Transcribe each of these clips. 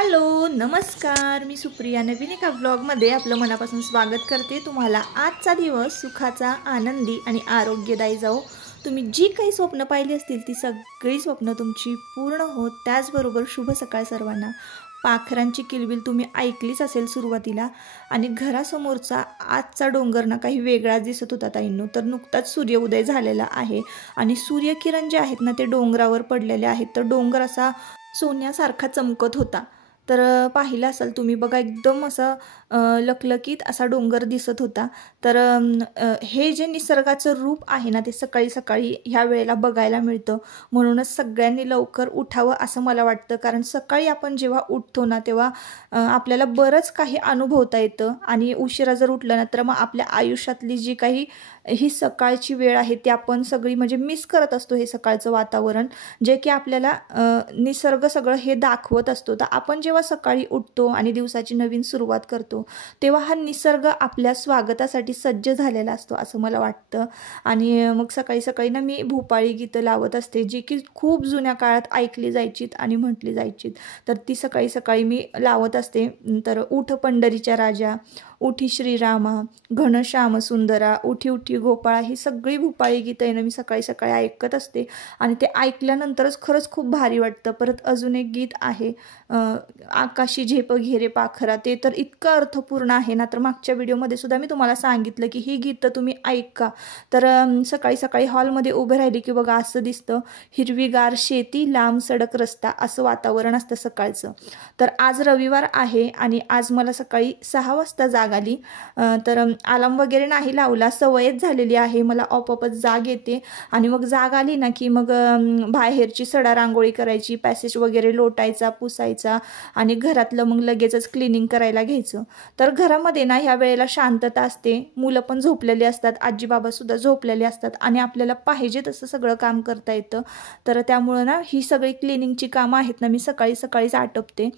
Hello नमस्कार, मी सुप्रिया नवीन एका व्लॉगमध्ये आपलं मनापासून स्वागत करते। तुम्हाला आजचा दिवस सुखाचा, आनंदी आणि आरोग्यदायी जाओ। तुम्ही जी काही स्वप्न पाहिली असतील ती सगळी स्वप्न तुमची पूर्ण होत। त्याचबरोबर शुभ सकाळ सर्वांना। पाखरांची किलबिल तुम्ही ऐकलीच असेल सुरुवातीला, आणि घरासमोरचा आजचा डोंगर ना काही वेगळाच दिसत होता ताईंनो। तर नुकताच सूर्योदय झालेला आहे आणि सूर्यकिरण जे आहेत ना ते डोंगरावर पडलेले आहेत, तर डोंगर असा सोन्यासारखा चमकत होता। तर पाहिलं असेल तुम्ही बघा, एकदम असा लखलखीत असा डोंगर दिसत होता। तर हे जे निसर्गाचं रूप आहे ना ते सकाळी सकाळी ह्या वेळेला बघायला मिळतं। म्हणूनच सगळ्यांनी लवकर उठावं असं मला वाटतं, कारण सकाळी आपण जेव्हा उठतो ना तेव्हा आपल्याला बरंच काही अनुभवता येतं, आणि उशिरा जर उठलं ना तर मग आपल्या आयुष्यातली जी काही ही सकाळची वेळ आहे ती आपण सगळी म्हणजे मिस करत असतो। हे सकाळचं वातावरण जे की आपल्याला निसर्ग सगळं हे दाखवत असतो। तर आपण जेव्हा सकाळी उठतो आणि दिवसाची नवीन सुरुवात करतो तेव्हा हा निसर्ग आपल्या स्वागतासाठी सज्ज झालेला असतो असं मला वाटतं। आणि मग सकाळी सकाळी ना मी भूपाळी गीतं लावत असते, जी की खूप जुन्या काळात ऐकली जायचीत आणि म्हटली जायचीत। तर ती सकाळी सकाळी मी लावत असते। तर उठ पंढरीच्या राजा, उठी श्रीरामा, घनश्याम सुंदरा, उठी उठी गोपाळा, ही सगळी भूपाळी गीतं आहे ना मी सकाळी सकाळी ऐकत असते। आणि ते ऐकल्यानंतरच खरंच खूप भारी वाटतं। परत अजून एक गीत आहे, आकाशी झेप घेरे पाखरा, ते तर इतकं अर्थपूर्ण आहे ना। तर मागच्या व्हिडिओमध्ये सुद्धा मी तुम्हाला सांगितलं की ही गीतं तुम्ही ऐका। तर सकाळी सकाळी हॉलमध्ये उभे राहिली की बघा असं दिसतं, हिरवीगार शेती, लांब सडक रस्ता, असं वातावरण असतं सकाळचं। तर आज रविवार आहे आणि आज मला सकाळी 6 वाजता जाग आली। तर अलार्म वगैरे नाही लावला, सवयच झालेली आहे, मला आपोआपच जाग येते। आणि मग जाग आली ना की मग बाहेरची सडा रांगोळी करायची, पॅसेज वगैरे लोटायचा, पुसायचा, आणि घरातलं मग लगेचच क्लिनिंग करायला घ्यायचं। तर घरामध्ये ना ह्या वेळेला शांतता असते, मुलं पण झोपलेली असतात, आजी बाबा सुद्धा झोपलेले असतात, आणि आपल्याला पाहिजे तसं सगळं काम करता येतं। तर त्यामुळं ना ही सगळी क्लिनिंगची कामं आहेत ना मी सकाळी सकाळीच आटपते।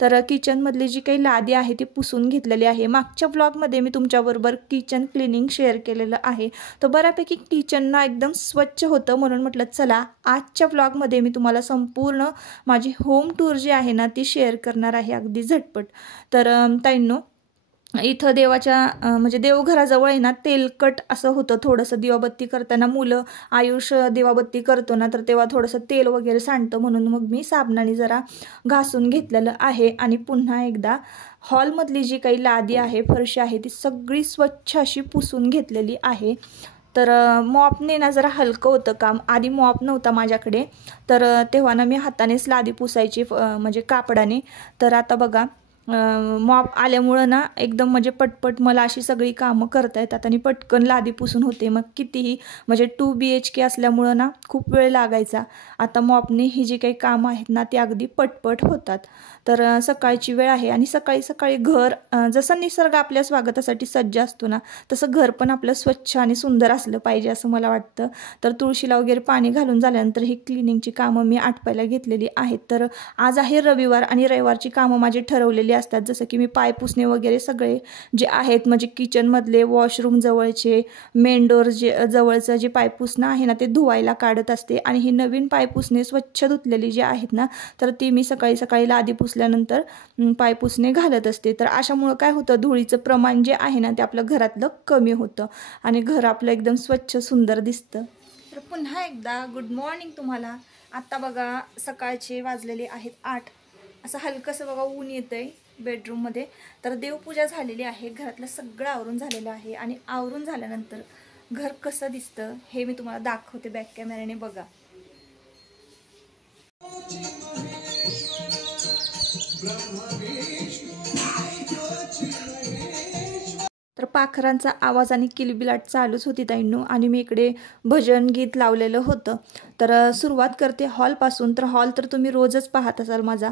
तर किचनमधली जी काही लादी आहे ती पुसून घेतलेली आहे। मागच्या व्लॉगमध्ये मी तुमच्याबरोबर किचन क्लिनिंग शेअर केलेलं आहे, तर बऱ्यापैकी किचन ना एकदम स्वच्छ होतं। म्हणून म्हटलं चला आजच्या व्लॉगमध्ये मी तुम्हाला संपूर्ण माझी होम टूर जी आहे ना ती शेअर करणार आहे अगदी झटपट। तर ताईंनो, इथं देवाच्या म्हणजे देवघराजवळ आहे ना तेलकट असं होतं थोडंसं, दिवाबत्ती करताना मुलं आयुष दिवाबत्ती करतो ना तर तेव्हा थोडंसं तेल वगैरे सांडतं, म्हणून मग मी साबणाने जरा घासून घेतलेलं आहे। आणि पुन्हा एकदा हॉलमधली जी काही लादी आहे, फरशी आहे, ती सगळी स्वच्छ अशी पुसून घेतलेली आहे। तर मॉपने ना जरा हलकं होतं काम, आधी मॉप नव्हता माझ्याकडे, तर तेव्हा ना मी हातानेच लादी पुसायची म्हणजे कापडाने। तर आता बघा मॉप आल्यामुळं ना एकदम म्हणजे पटपट मला अशी सगळी कामं करता येतात आणि पटकन लादी पुसून होते। मग कितीही म्हणजे 2 BHK असल्यामुळं ना खूप वेळ लागायचा, आता मॉपने ही जी काही कामं आहेत ना ती अगदी पटपट होतात। तर सकाळची वेळ आहे आणि सकाळी सकाळी घर जसं निसर्ग आपल्या स्वागतासाठी सज्ज असतो ना तसं घर पण आपलं स्वच्छ आणि सुंदर असलं पाहिजे असं मला वाटतं। तर तुळशीला वगैरे पाणी घालून झाल्यानंतर ही क्लिनिंगची कामं मी आटपायला घेतलेली आहेत। तर आज आहे रविवार आणि रविवारची कामं माझी ठरवलेली असतात, जसं की मी पाय पुसणे वगैरे सगळे जे आहेत म्हणजे किचनमधले, वॉशरूम जवळचे, मेन डोर जे जवळचं जे पाय पुसणं आहे ना ते धुवायला काढत असते। आणि ही नवीन पाय पुसणे स्वच्छ धुतलेली जी आहेत ना तर ती मी सकाळी सकाळी लादी पुसल्यानंतर पाय पुसणे घालत असते। तर अशामुळं काय होतं, धुळीचं प्रमाण जे आहे ना ते आपलं घरातलं कमी होतं आणि घर आपलं एकदम स्वच्छ सुंदर दिसतं। तर पुन्हा एकदा गुड मॉर्निंग तुम्हाला। आत्ता बघा सकाळचे वाजलेले आहेत 8, असं हलकंसं बघा ऊन येतंय बेडरूममध्ये। तर देवपूजा झालेली आहे, घरातलं सगळं आवरून झालेलं आहे, आणि आवरून झाल्यानंतर घर कसं दिसतं हे मी तुम्हाला दाखवते बॅक कॅमेऱ्याने, बघा। तर पाखरांचा आवाज आणि किलबिलाट चालूच होती ताईंनो, आणि मी इकडे भजन गीत लावलेलं होतं। तर सुरुवात करते हॉलपासून। तर हॉल तर तुम्ही रोजच पाहत असाल माझा।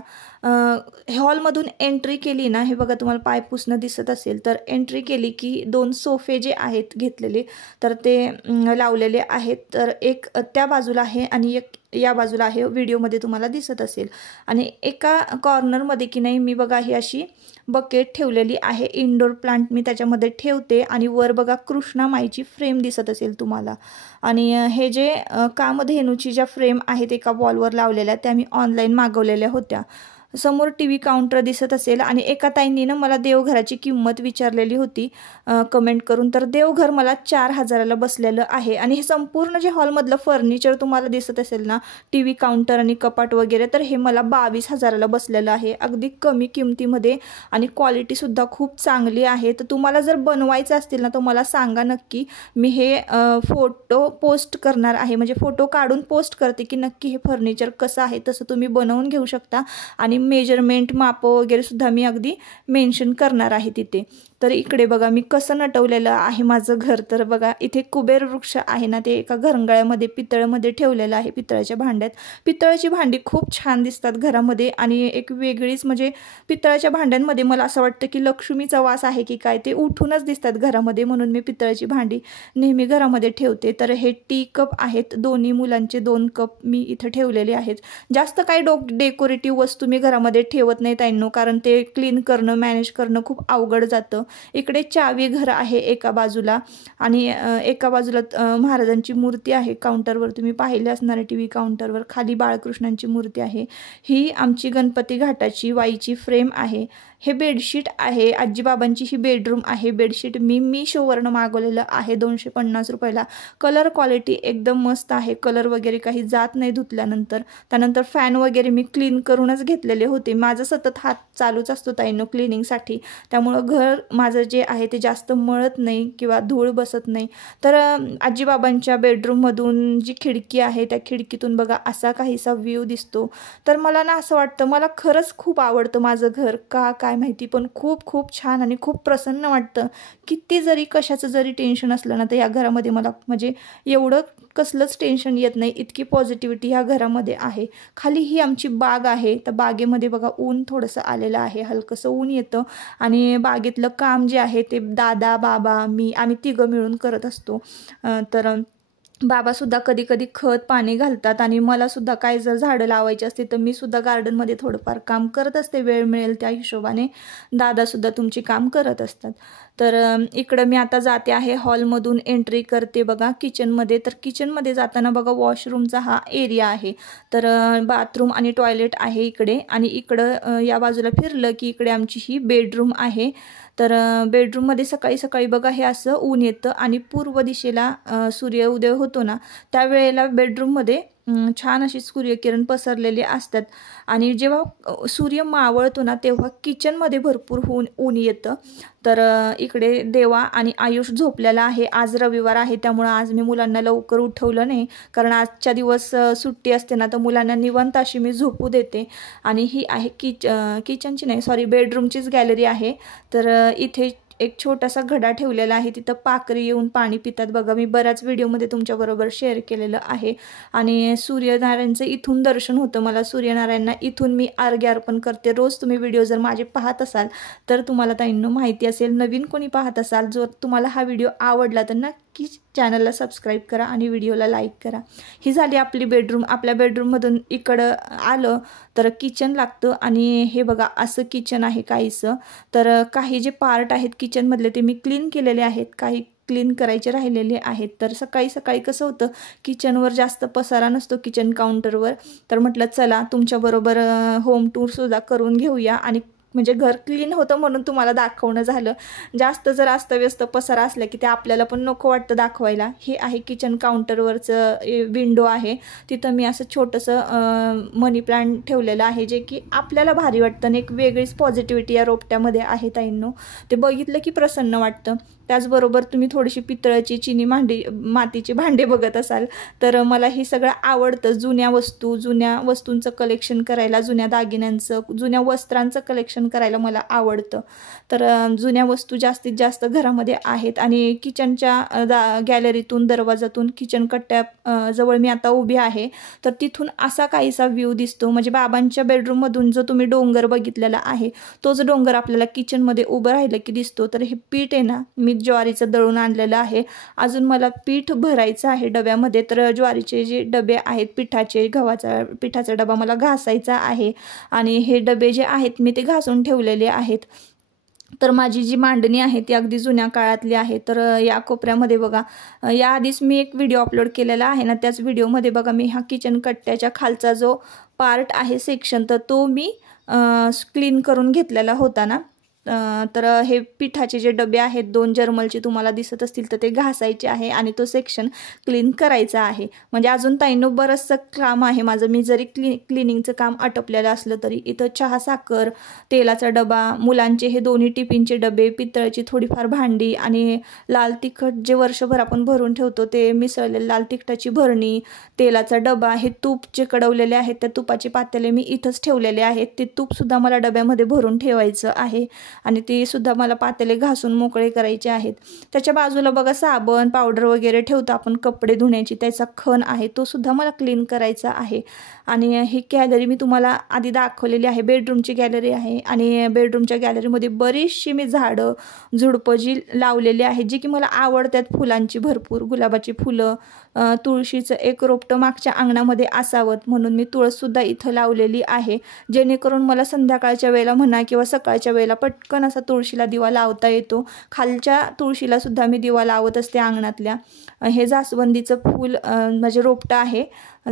हॉलमधून एंट्री केली ना, हे बघा तुम्हाला पाय पुसणं दिसत असेल, तर एंट्री केली की 2 सोफे जे आहेत घेतलेले तर ते लावलेले आहेत। तर एक त्या बाजूला आहे आणि एक या बाजूला आहे, व्हिडिओमध्ये तुम्हाला दिसत असेल। आणि एका कॉर्नरमध्ये की नाही मी बघा ही अशी बकेट ठेवलेली आहे, इंडोर प्लांट मी त्याच्यामध्ये ठेवते। आणि वर बघा कृष्णामाईची फ्रेम दिसत असेल तुम्हाला। आणि हे जे कामधेनूची ज्या फ्रेम आहेत एका वॉलवर लावलेल्या त्या मी ऑनलाईन मागवलेल्या होत्या। समोर टीव्ही काउंटर दिसत असेल आणि एका ताईंनी ना मला देवघराची किंमत विचारलेली होती कमेंट करून, तर देवघर मला 4,000ला बसलेलं आहे आणि हे संपूर्ण जे हॉलमधलं फर्निचर तुम्हाला दिसत असेल ना, टीव्ही काउंटर आणि कपाट वगैरे, तर हे मला 22,000ला बसलेलं आहे, अगदी कमी किमतीमध्ये आणि क्वालिटीसुद्धा खूप चांगली आहे. तर तुम्हाला जर बनवायचं असतील ना तर मला सांगा नक्की, मी हे फोटो पोस्ट करणार आहे, म्हणजे फोटो काढून पोस्ट करते की नक्की हे फर्निचर कसं आहे, तसं तुम्ही बनवून घेऊ शकता आणि मेजरमेंट माप वगैरे सुद्धा मी अगदी मेन्शन करणार आहे तिथे. तर इकडे बघा मी कसं नटवलेलं आहे माझं घर. तर बघा इथे कुबेर वृक्ष आहे ना, ते एका घरंगळ्यामध्ये पितळमध्ये ठेवलेलं आहे, पितळाच्या भांड्यात. पितळाची भांडी खूप छान दिसतात घरामध्ये आणि एक वेगळीच म्हणजे पितळाच्या भांड्यांमध्ये मला असं वाटतं की लक्ष्मीचा वास आहे की काय, ते उठूनच दिसतात घरामध्ये, म्हणून मी पितळाची भांडी नेहमी घरामध्ये ठेवते. तर हे टी कप आहेत, दोन्ही मुलांचे 2 कप मी इथं ठेवलेले आहेत. जास्त काही डेकोरेटिव्ह वस्तू मी घरामध्ये ठेवत नाही ताईंनो, कारण ते क्लीन करणं मॅनेज करणं खूप अवघड जातं. इकडे चावी घर आहे एका बाजूला आणि एका बाजूला महाराजांची मूर्ती आहे काउंटरवर, तुम्ही पाहिले असणार टीव्ही काउंटरवर. खाली बाळकृष्णांची मूर्ती आहे. ही आमची गणपती घाटाची वाईची फ्रेम आहे. हे बेडशीट आहे, आजीबाबांची ही बेडरूम आहे. बेडशीट मी मीशोवरनं मागवलेलं आहे 250 रुपयाला. कलर क्वालिटी एकदम मस्त आहे, कलर वगैरे काही जात नाही धुतल्यानंतर. त्यानंतर फॅन वगैरे मी क्लीन करूनच घेतलेले होते. माझं सतत हात चालूच असतो ताईंनो क्लिनिंगसाठी, त्यामुळं घर माझं जे आहे ते जास्त मळत नाही किंवा धूळ बसत नाही. तर आजीबाबांच्या बेडरूममधून जी खिडकी आहे त्या खिडकीतून बघा असा काहीसा व्ह्यू दिसतो. तर मला ना असं वाटतं, मला खरंच खूप आवडतं माझं घर, का काय माहिती, पण खूप खूप छान आणि खूप प्रसन्न वाटतं. किती जरी कशाचं जरी टेन्शन असलं ना तर या घरामध्ये मला म्हणजे एवढं कसलंच टेन्शन येत नाही, इतकी पॉझिटिव्हिटी ह्या घरामध्ये आहे. खाली ही आमची बाग आहे, तर बागेमध्ये बघा ऊन थोडंसं आलेलं आहे, हलकंसं ऊन येतं आणि बागेतलं काम जे आहे ते दादा बाबा आम्ही तिघं मिळून करत असतो. तर बाबासुद्धा कधी कधी खत पाणी घालतात आणि मलासुद्धा काय जर झाडं लावायची असते तर मी सुद्धा गार्डनमध्ये थोडंफार काम करत असते, वेळ मिळेल त्या हिशोबाने. दादासुद्धा तुमची काम करत असतात. तर इकडं मी आता जाते आहे, हॉलमधून एंट्री करते बघा किचनमध्ये. तर किचनमध्ये जाताना बघा वॉशरूमचा हा एरिया आहे, तर बाथरूम आणि टॉयलेट आहे इकडे आणि इकडं या बाजूला फिरलं की इकडे आमची ही बेडरूम आहे. तर बेडरूममध्ये सकाळी सकाळी बघा हे असं ऊन येतं आणि पूर्व दिशेला सूर्य उदय होतो ना, त्यावेळेला बेडरूममध्ये छान अशी सूर्यकिरण पसरलेले असतात आणि जेव्हा सूर्य मावळतो ना तेव्हा किचनमध्ये भरपूर ऊन येतं. तर इकडे देवा आणि आयुष झोपलेला आहे. आज रविवार आहे त्यामुळं आज मी मुलांना लवकर उठवलं नाही, कारण आजच्या दिवस सुट्टी असते ना तर मुलांना निवांत अशी मी झोपू देते. आणि ही आहे किचनची नाही सॉरी बेडरूमचीच गॅलरी आहे. तर इथे एक छोटासा घडा ठेवलेला आहे, तिथं पाखरे येऊन पाणी पितात बघा, मी बऱ्याच व्हिडिओमध्ये तुमच्याबरोबर शेअर केलेलं आहे. आणि सूर्यनारायणचं इथून दर्शन होतं मला, सूर्यनारायणना इथून मी अर्घ्य अर्पण करते. रोज तुम्ही व्हिडिओ जर माझे पाहत असाल तर तुम्हाला ताईंनो माहिती असेल, नवीन कोणी पाहत असाल जर तुम्हाला हा व्हिडिओ आवडला तर नक्की चॅनलला सबस्क्राईब करा आणि व्हिडिओला लाईक करा. ही झाली आपली बेडरूम. आपल्या बेडरूममधून इकडं आलं तर किचन लागतं आणि हे बघा असं किचन आहे काहीसं. तर काही जे पार्ट आहेत किचनमधले ते मी क्लीन केलेले आहेत, काही क्लीन करायचे राहिलेले आहेत. तर सकाळी सकाळी कसं होतं किचनवर जास्त पसारा नसतो किचन काउंटरवर, तर म्हटलं चला तुमच्याबरोबर होम टूरसुद्धा करून घेऊया आणि म्हणजे घर क्लीन होतं म्हणून तुम्हाला दाखवणं झालं. जास्त जर अस्तव्यस्त पसारा असला की ते आपल्याला पण नको वाटतं दाखवायला. हे आहे किचन काउंटरवरचं विंडो आहे, तिथं मी असं छोटंसं मनी प्लांट ठेवलेलं आहे जे की आपल्याला भारी वाटतं आणि एक वेगळीच पॉझिटिव्हिटी या रोपट्यामध्ये आहे ताईंनो. ते बघितलं की प्रसन्न वाटतं. त्याचबरोबर तुम्ही थोडीशी पितळाची चिनी मातीची भांडे बघत असाल तर मला हे सगळं आवडतं. जुन्या वस्तूंचं कलेक्शन करायला, जुन्या दागिन्यांचं, जुन्या वस्त्रांचं कलेक्शन करायला मला आवडतं. तर जुन्या वस्तू जास्तीत जास्त घरामध्ये आहेत आणि किचनच्या गॅलरीतून दरवाजातून किचन कट्ट्या जवळ मी आता उभी आहे, तर तिथून असा काहीसा व्ह्यू दिसतो. म्हणजे बाबांच्या बेडरूममधून जो तुम्ही डोंगर बघितलेला आहे तोच डोंगर आपल्याला किचनमध्ये उभं राहिलं की दिसतो. तर हे पीठ आहे ना, मी ज्वारीचं दळून आणलेलं आहे. अजून मला पीठ भरायचं आहे डब्यामध्ये. तर ज्वारीचे जे डबे आहेत पिठाचे, गव्हाचा पिठाचा डबा मला घासायचा आहे आणि हे डबे जे आहेत मी ते घासून ठेवलेले आहेत. तर माझी जी मांडणी आहे ती अगदी जुन्या काळातली आहे. तर या कोपऱ्यामध्ये बघा, याआधीच मी एक व्हिडिओ अपलोड केलेला आहे ना, त्याच व्हिडिओमध्ये बघा मी हा किचन कट्ट्याच्या खालचा जो पार्ट आहे सेक्शन तर तो मी क्लीन करून घेतलेला होता ना, तर हे पिठाचे जे डबे आहेत 2 जर्मलचे तुम्हाला दिसत असतील तर ते घासायचे आहे आणि तो सेक्शन क्लीन करायचा आहे. म्हणजे अजून ताईंनो बरंचसं काम आहे माझं. मी जरी क्लिनिंगचं काम आटपलेलं असलं तरी इथं चहा, साखर, तेलाचा डबा, मुलांचे हे दोन्ही टिफिनचे डबे, पितळाची थोडीफार भांडी आणि लाल तिखट जे वर्षभर आपण भरून ठेवतो ते मिसळलेलं लाल तिखटाची भरणी, तेलाचा डबा, हे तूप जे कडवलेले आहेत त्या तुपाचे पातेले मी इथंच ठेवलेले आहेत. ते तूपसुद्धा मला डब्यामध्ये भरून ठेवायचं आहे आणि ते सुद्धा मला पातेले घासून मोकळे करायचे आहेत. त्याच्या बाजूला बघा साबण, पावडर वगैरे ठेवतो आपण कपडे धुण्याची, त्याचा खण आहे तो सुद्धा मला क्लीन करायचा आहे. आणि ही गॅलरी मी तुम्हाला आधी दाखवलेली आहे, बेडरूमची गॅलरी आहे आणि बेडरूमच्या गॅलरीमध्ये बरीचशी मी झाडं झुडपं जी लावलेली आहेत जी की मला आवडतात, फुलांची भरपूर, गुलाबाची फुलं, तुळशीचं एक रोपटं मागच्या अंगणामध्ये असावं म्हणून मी तुळससुद्धा इथं लावलेली आहे, जेणेकरून मला संध्याकाळच्या वेळेला म्हणा किंवा सकाळच्या वेळेला पटकन असा तुळशीला दिवा लावता येतो. खालच्या तुळशीला सुद्धा मी दिवा लावत असते अंगणातल्या. हे जास्वंदीचं फूल म्हणजे रोपटं आहे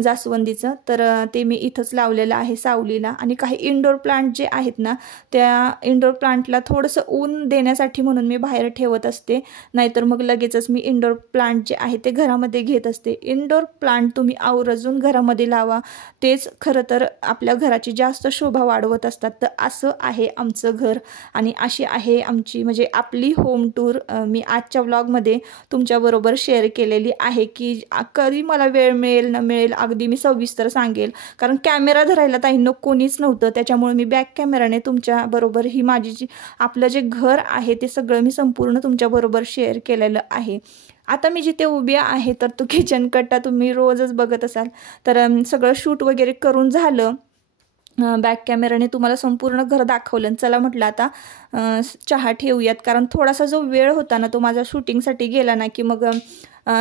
जास्वंदीचं, तर ते मी इथंच लावलेलं आहे सावलीला. आणि काही इंडोर प्लांट जे आहेत ना, त्या इंडोर प्लांटला थोडंसं ऊन देण्यासाठी म्हणून मी बाहेर ठेवत असते, नाहीतर मग लगेचच मी इंडोर प्लांट जे आहे ते घरामध्ये घेत असते. इंडोर प्लांट तुम्ही आवर्जून घरामध्ये लावा, तेच खरं तर आपल्या घराची जास्त शोभा वाढवत असतात. तर असं आहे आमचं घर आणि अशी आहे आमची म्हणजे आपली होम टूर मी आजच्या व्लॉगमध्ये तुमच्याबरोबर शेअर केलेली आहे. की कधी मला वेळ मिळेल न मिळेल अगदी मी सविस्तर सांगेल, कारण कॅमेरा धरायला ताईंनो कोणीच नव्हतं, त्याच्यामुळे मी बॅक कॅमेराने तुमच्याबरोबर ही माझी जी आपलं जे घर आहे ते सगळं मी संपूर्ण तुमच्याबरोबर शेअर केलेलं आहे. आता मी जिथे उभी आहे तर तो किचन कट्टा तुम्ही रोजच बघत असाल, तर सगळं शूट वगैरे करून झालं, बॅक कॅमेराने तुम्हाला संपूर्ण घर दाखवलं. चला म्हटलं आता चहा ठेवूयात, कारण थोडासा जो वेळ होता ना तो माझा शूटिंगसाठी गेला ना की मग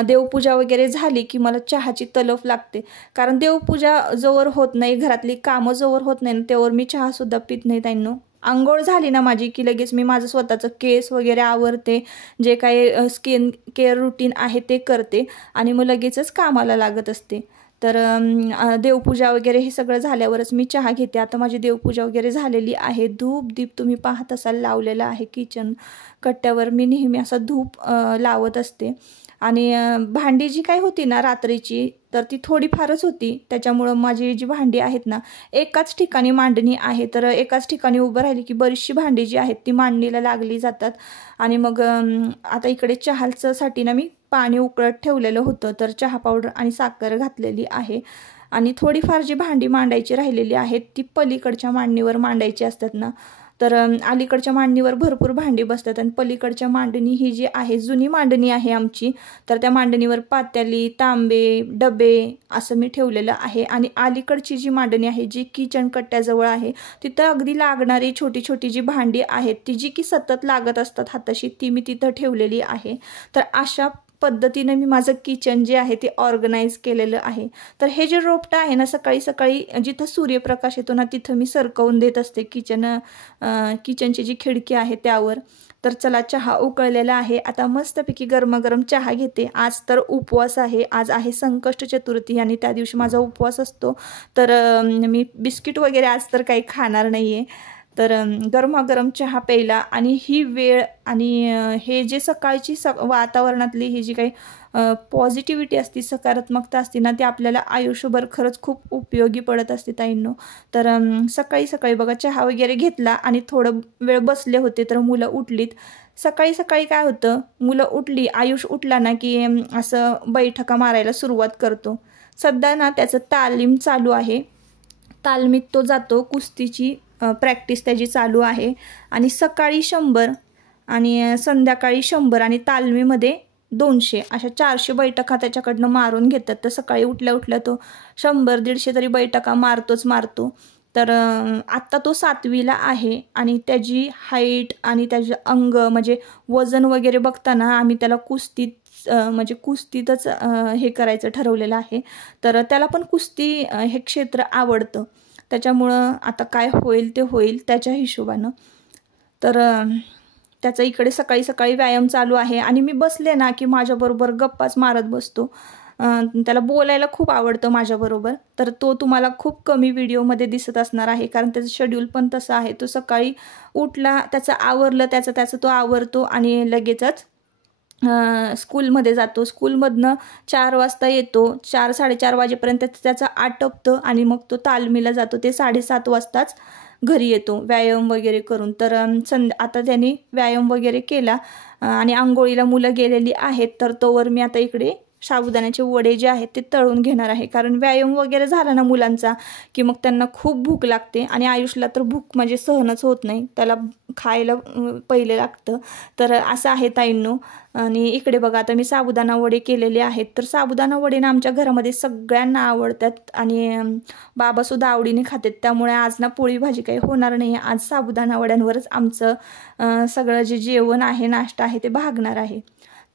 देवपूजा वगैरे झाली की मला चहाची तलफ लागते, कारण देवपूजा जोवर होत नाही, घरातली कामं जोवर होत नाही तेव्हा मी चहासुद्धा पित नाही ताईंनो. अंघोळ झाली ना माझी की लगेच मी माझं स्वतःचं केस वगैरे आवरते, जे काही स्किन केअर रूटीन आहे ते करते आणि मग लगेचच कामाला लागत असते. तर देवपूजा वगैरे हे सगळं झाल्यावरच मी चहा घेते. आता माझी देवपूजा वगैरे झालेली आहे. धूप दीप तुम्ही पाहत असाल लावलेला आहे किचन कट्ट्यावर. मी नेहमी असा धूप लावत असते. आणि भांडी जी काय होती ना रात्रीची, तर ती थोडीफारच होती, त्याच्यामुळं माझी जी भांडी आहेत ना एकाच ठिकाणी मांडणी आहे, तर एकाच ठिकाणी उभं राहिली की बरीचशी भांडी जी आहेत ती मांडणीला लागली जातात. आणि मग आता इकडे चहासाठी ना मी पाणी उकळत ठेवलेलं होतं, तर चहा पावडर आणि साखर घातलेली आहे. आणि थोडीफार जी भांडी मांडायची राहिलेली आहेत ती पलीकडच्या मांडणीवर मांडायची असतात ना, तर अलीकडच्या मांडणीवर भरपूर भांडी बसतात आणि पलीकडच्या मांडणी ही जी आहे जुनी मांडणी आहे आमची, तर त्या मांडणीवर पातेली, तांबे, डबे असं मी ठेवलेलं आहे. आणि अलीकडची जी मांडणी आहे जी किचन कट्ट्याजवळ आहे तिथं अगदी लागणारी छोटी छोटी जी भांडी आहेत ती जी की सतत लागत असतात हाताशी, ती मी तिथं ठेवलेली आहे. तर अशा पद्धतीने मी माझं किचन जे आहे ते ऑर्गनाइज केलेलं आहे. तर हे जे रोपटं आहे ना सकाळी सकाळी जिथं सूर्यप्रकाश येतो ना तिथं मी सरकवून देत असते किचनची जी खिडकी आहे त्यावर. तर चला चहा उकळलेला आहे, आता मस्तपैकी गरमागरम चहा घेते. आज तर उपवास आहे, आज आहे संकष्ट चतुर्थी आणि त्या दिवशी माझा उपवास असतो, तर मी बिस्किट वगैरे आज तर काही खाणार नाही आहे. तर गरमागरम चहा प्यायला आणि ही वेळ आणि हे जे सकाळची वातावरणातली ही जी काही पॉझिटिव्हिटी असते, सकारात्मकता असते ना, ती आपल्याला आयुष्यभर खरंच खूप उपयोगी पडत असते ताईंनो. तर सकाळी सकाळी बघा चहा वगैरे घेतला आणि थोडं वेळ बसले होते तर मुलं उठलीत. सकाळी सकाळी काय होतं, मुलं उठली, आयुष उठला ना की असं बैठका मारायला सुरुवात करतो. सध्या ना त्याचं तालीम चालू आहे, तालमीत तो जातो, कुस्तीची प्रॅक्टिस त्याची चालू आहे. आणि सकाळी 100 आणि संध्याकाळी 100 आणि तालमीमध्ये 200 अशा 400 बैठका त्याच्याकडनं मारून घेतात. तर सकाळी उठल्या उठल्या तो 100-150 तरी बैठका मारतो. तर आत्ता तो 7वीला आहे आणि त्याची हाईट आणि त्याचे अंग म्हणजे वजन वगैरे बघताना आम्ही त्याला कुस्तीतच हे करायचं ठरवलेलं आहे. तर त्याला पण कुस्ती हे क्षेत्र आवडतं, त्याच्यामुळं आता काय होईल ते होईल त्याच्या हिशोबानं. तर त्याचा इकडे सकाळी सकाळी व्यायाम चालू आहे आणि मी बसले ना की माझ्याबरोबर गप्पाच मारत बसतो. त्याला बोलायला खूप आवडतं माझ्याबरोबर, तर तो तुम्हाला खूप कमी व्हिडिओमध्ये दिसत असणार आहे, कारण त्याचं शेड्यूल पण तसं आहे. तो सकाळी उठला, त्याचं आवरलं, त्याचं तो आवरतो आणि लगेचच स्कूलमध्ये जातो. स्कूलमधनं 4 वाजता येतो, 4-4:30 वाजेपर्यंत त्याचं आटपतं आणि मग तो तालमीला जातो. ते 7:30 वाजताच घरी येतो व्यायाम वगैरे करून. तर आता त्याने व्यायाम वगैरे केला आणि आंघोळीला मुलं गेलेली आहेत, तर तोवर मी आता इकडे साबुदाण्याचे वडे जे आहेत ते तळून घेणार आहे. कारण व्यायाम वगैरे झाला ना मुलांचा की मग त्यांना खूप भूक लागते आणि आयुषला तर भूक म्हणजे सहनच होत नाही, त्याला खायला पहिले लागतं. तर असं आहे ताईंनो. आणि इकडे बघा आता मी साबुदाणा वडे केलेले आहेत. तर साबुदाणा वडे ना आमच्या घरामध्ये सगळ्यांना आवडतात आणि बाबासुद्धा आवडीने खातात. त्यामुळे आज ना पोळी भाजी काही होणार नाही, आज साबुदाणा वड्यांवरच आमचं सगळं जे जेवण आहे, नाश्ता आहे ते भागणार आहे.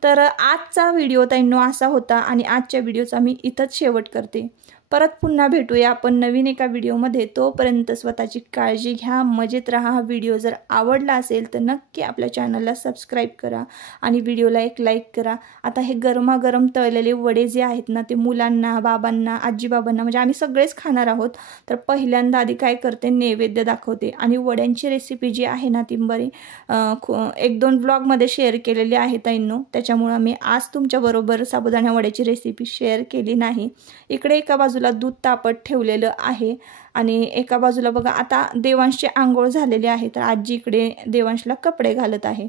तर आजचा व्हिडिओ ताईंनो असा होता आणि आजच्या व्हिडिओचा मी इथंच शेवट करते. परत पुन्हा भेटूया आपण नवीन एका व्हिडिओमध्ये. तोपर्यंत स्वतःची काळजी घ्या, मजेत राहा. हा व्हिडिओ जर आवडला असेल तर नक्की आपल्या चॅनलला सबस्क्राईब करा आणि व्हिडिओला एक लाईक करा. आता हे गरमागरम तळलेले वडे जे आहेत ना ते मुलांना, बाबांना, आजीबाबांना म्हणजे आम्ही सगळेच खाणार आहोत. तर पहिल्यांदा आधी काय करते, नैवेद्य दाखवते आणि वड्यांची रेसिपी जी आहे ना ती बरी 1-2 ब्लॉगमध्ये शेअर केलेली आहे ताईंनो. त्याच्यामुळं मी आज तुमच्याबरोबर साबुदाणा वड्याची रेसिपी शेअर केली नाही. इकडे एका बाजूला दूध तापत ठेवलेलं आहे आणि एका बाजूला बघा आता देवांशची आंघोळ झालेली आहे, तर आजी इकडे देवांशला कपडे घालत आहे.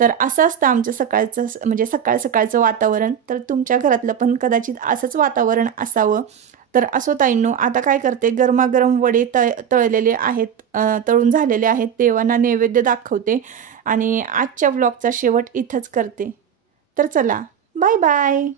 तर असं असतं आमचं सकाळचं म्हणजे सकाळचं वातावरण. तर तुमच्या घरातलं पण कदाचित असंच वातावरण असावं. तर असो ताईंनो, आता काय करते, गरमागरम वडे तळलेले आहेत, तळून झालेले आहेत, देवांना नैवेद्य दाखवते आणि आजच्या व्लॉगचा शेवट इथंच करते. तर चला, बाय बाय.